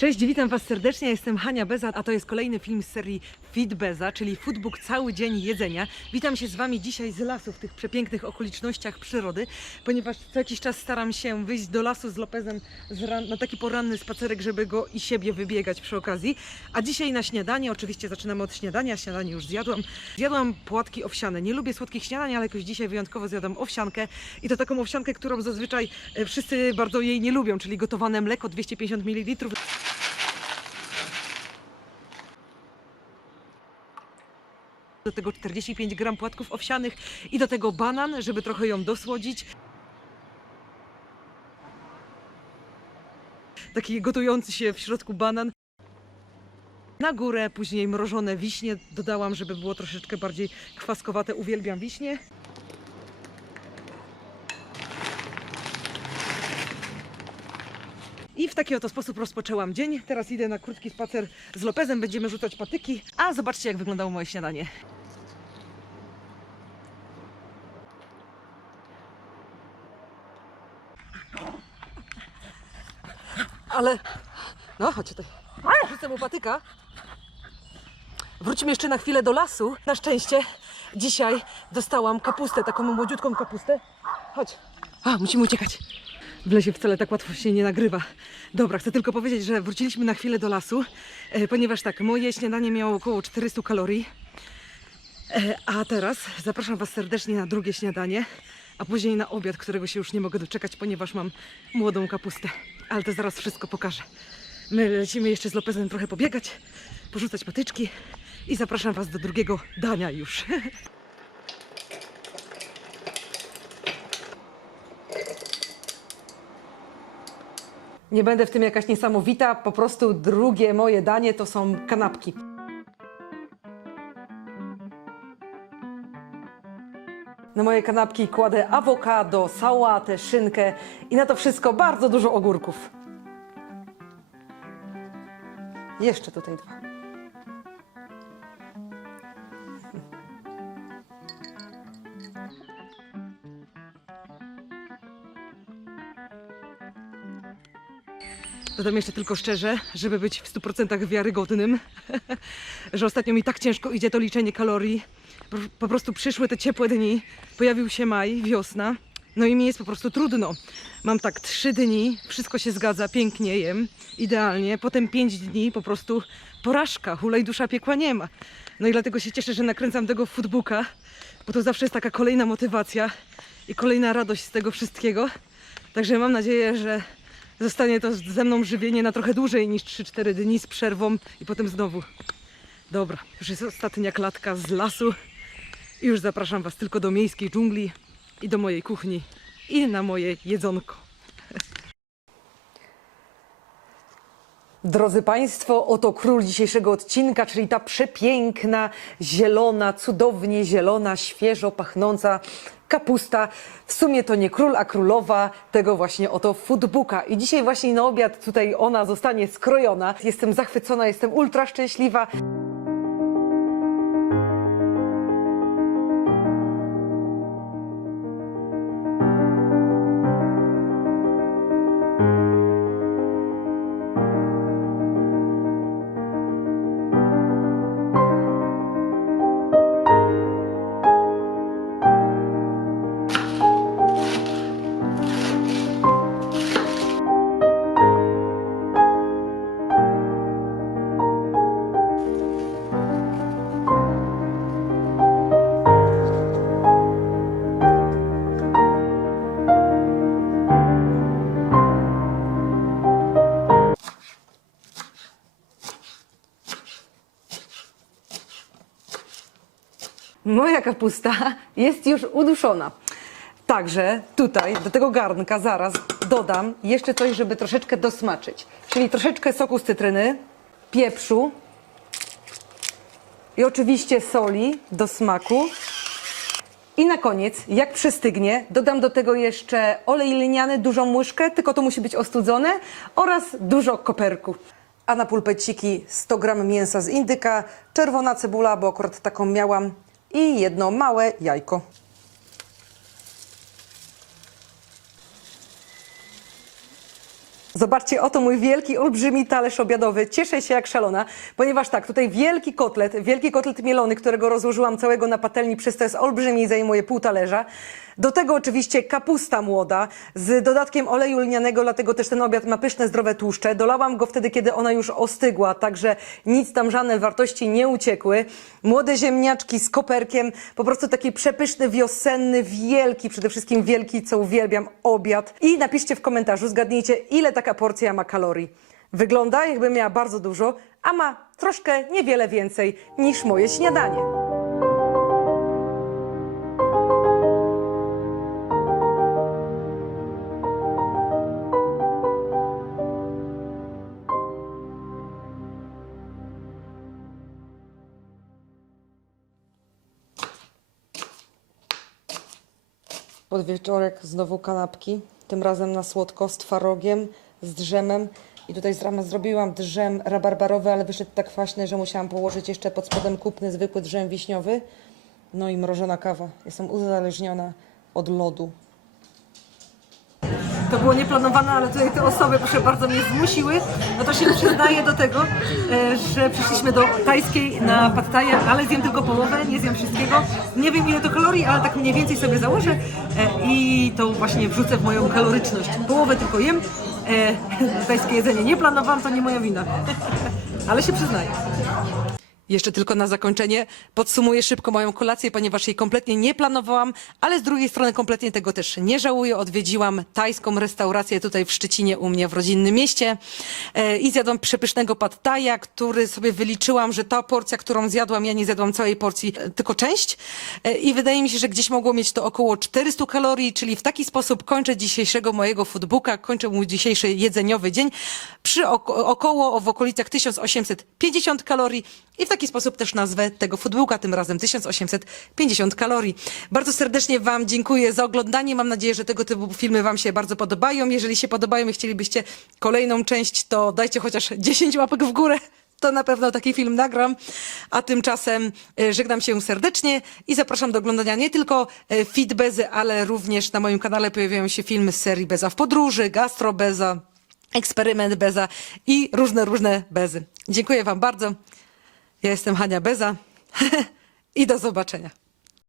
Cześć, witam Was serdecznie. Jestem Hania Beza, a to jest kolejny film z serii Fit Beza, czyli Foodbook Cały Dzień Jedzenia. Witam się z Wami dzisiaj z lasu w tych przepięknych okolicznościach przyrody, ponieważ co jakiś czas staram się wyjść do lasu z Lopezem z na taki poranny spacerek, żeby go i siebie wybiegać przy okazji. A dzisiaj na śniadanie, oczywiście zaczynamy od śniadania, śniadanie już zjadłam. Zjadłam płatki owsiane. Nie lubię słodkich śniadań, ale jakoś dzisiaj wyjątkowo zjadłam owsiankę i to taką owsiankę, którą zazwyczaj e, wszyscy bardzo jej nie lubią, czyli gotowane mleko 250 ml. Do tego 45 gram płatków owsianych i do tego banan, żeby trochę ją dosłodzić. Taki gotujący się w środku banan. Na górę później mrożone wiśnie dodałam, żeby było troszeczkę bardziej kwaskowate. Uwielbiam wiśnie. I w taki oto sposób rozpoczęłam dzień. Teraz idę na krótki spacer z Lopezem, będziemy rzucać patyki. A zobaczcie, jak wyglądało moje śniadanie. Ale. No, chodź tutaj. Rzucę mu patyka. Wrócimy jeszcze na chwilę do lasu. Na szczęście dzisiaj dostałam kapustę, taką młodziutką kapustę. Chodź. A, musimy uciekać. W lesie wcale tak łatwo się nie nagrywa. Dobra, chcę tylko powiedzieć, że wróciliśmy na chwilę do lasu, e, ponieważ tak, moje śniadanie miało około 400 kalorii. E, A teraz zapraszam Was serdecznie na drugie śniadanie, a później na obiad, którego się już nie mogę doczekać, ponieważ mam młodą kapustę. Ale to zaraz wszystko pokażę. My lecimy jeszcze z Lopezem trochę pobiegać, porzucać patyczki i zapraszam Was do drugiego dania już. Nie będę w tym jakaś niesamowita, po prostu drugie moje danie to są kanapki. Na moje kanapki kładę awokado, sałatę, szynkę i na to wszystko bardzo dużo ogórków. Jeszcze tutaj dwa. Dodam jeszcze tylko szczerze, żeby być w 100% wiarygodnym, że ostatnio mi tak ciężko idzie to liczenie kalorii. Po- prostu przyszły te ciepłe dni, pojawił się maj, wiosna, no i mi jest po prostu trudno. Mam tak trzy dni, wszystko się zgadza, pięknie jem, idealnie, potem pięć dni po prostu porażka, hulej dusza piekła nie ma. No i dlatego się cieszę, że nakręcam tego foodbooka, bo to zawsze jest taka kolejna motywacja i kolejna radość z tego wszystkiego. Także mam nadzieję, że zostanie to ze mną żywienie na trochę dłużej niż 3-4 dni z przerwą i potem znowu. Dobra, już jest ostatnia klatka z lasu i już zapraszam Was tylko do miejskiej dżungli i do mojej kuchni i na moje jedzonko. Drodzy Państwo, oto król dzisiejszego odcinka, czyli ta przepiękna, zielona, cudownie zielona, świeżo pachnąca kapusta. W sumie to nie król, a królowa tego właśnie oto foodbooka. I dzisiaj właśnie na obiad tutaj ona zostanie skrojona. Jestem zachwycona, jestem ultra szczęśliwa. Moja kapusta jest już uduszona. Także tutaj do tego garnka zaraz dodam jeszcze coś, żeby troszeczkę dosmaczyć. Czyli troszeczkę soku z cytryny, pieprzu i oczywiście soli do smaku. I na koniec, jak przystygnie, dodam do tego jeszcze olej liniany, dużą łyżkę, tylko to musi być ostudzone oraz dużo koperku. A na pulpeciki 100 g mięsa z indyka, czerwona cebula, bo akurat taką miałam i jedno małe jajko. Zobaczcie, oto mój wielki, olbrzymi talerz obiadowy. Cieszę się jak szalona, ponieważ tak, tutaj wielki kotlet, wielki kotlet mielony, którego rozłożyłam całego na patelni, przez to jest olbrzymi i zajmuje pół talerza. Do tego oczywiście kapusta młoda z dodatkiem oleju lnianego, dlatego też ten obiad ma pyszne, zdrowe tłuszcze. Dolałam go wtedy, kiedy ona już ostygła, także nic tam, żadne wartości nie uciekły. Młode ziemniaczki z koperkiem, po prostu taki przepyszny, wiosenny, wielki, przede wszystkim wielki, co uwielbiam, obiad. I napiszcie w komentarzu, zgadnijcie, ile taka porcja ma kalorii. Wygląda, jakby miała bardzo dużo, a ma troszkę, niewiele więcej niż moje śniadanie. Podwieczorek znowu kanapki, tym razem na słodko z twarogiem, z drzemem. I tutaj zrobiłam drzem rabarbarowy, ale wyszedł tak kwaśny, że musiałam położyć jeszcze pod spodem kupny zwykły drzem wiśniowy. No i mrożona kawa. Jestem uzależniona od lodu. To było nieplanowane, ale tutaj te osoby, proszę bardzo, mnie zmusiły. No to się przyznaję do tego, e, że przyszliśmy do tajskiej na thai, ale zjem tylko połowę, nie zjem wszystkiego. Nie wiem ile to kalorii, ale tak mniej więcej sobie założę e, i to właśnie wrzucę w moją kaloryczność. Połowę tylko jem. E, Tajskie jedzenie nie planowałam, to nie moja wina. Ale się przyznaję. Jeszcze tylko na zakończenie podsumuję szybko moją kolację, ponieważ jej kompletnie nie planowałam, ale z drugiej strony kompletnie tego też nie żałuję. Odwiedziłam tajską restaurację tutaj w Szczecinie u mnie w rodzinnym mieście e, i zjadłam przepysznego pad thaia, który sobie wyliczyłam, że ta porcja, którą zjadłam, ja nie zjadłam całej porcji, e, tylko część E, i wydaje mi się, że gdzieś mogło mieć to około 400 kalorii, czyli w taki sposób kończę dzisiejszego mojego foodbooka, kończę mój dzisiejszy jedzeniowy dzień przy oko- około w okolicach 1850 kalorii i w taki sposób też nazwę tego foodbooka, tym razem 1850 kalorii. Bardzo serdecznie Wam dziękuję za oglądanie. Mam nadzieję, że tego typu filmy Wam się bardzo podobają. Jeżeli się podobają i chcielibyście kolejną część, to dajcie chociaż 10 łapek w górę. To na pewno taki film nagram. A tymczasem e, żegnam się serdecznie i zapraszam do oglądania nie tylko e, Fit Bezy, ale również na moim kanale pojawiają się filmy z serii Beza w podróży, Gastro Beza, Eksperyment Beza i różne, różne bezy. Dziękuję Wam bardzo. Ja jestem Hania Beza i do zobaczenia.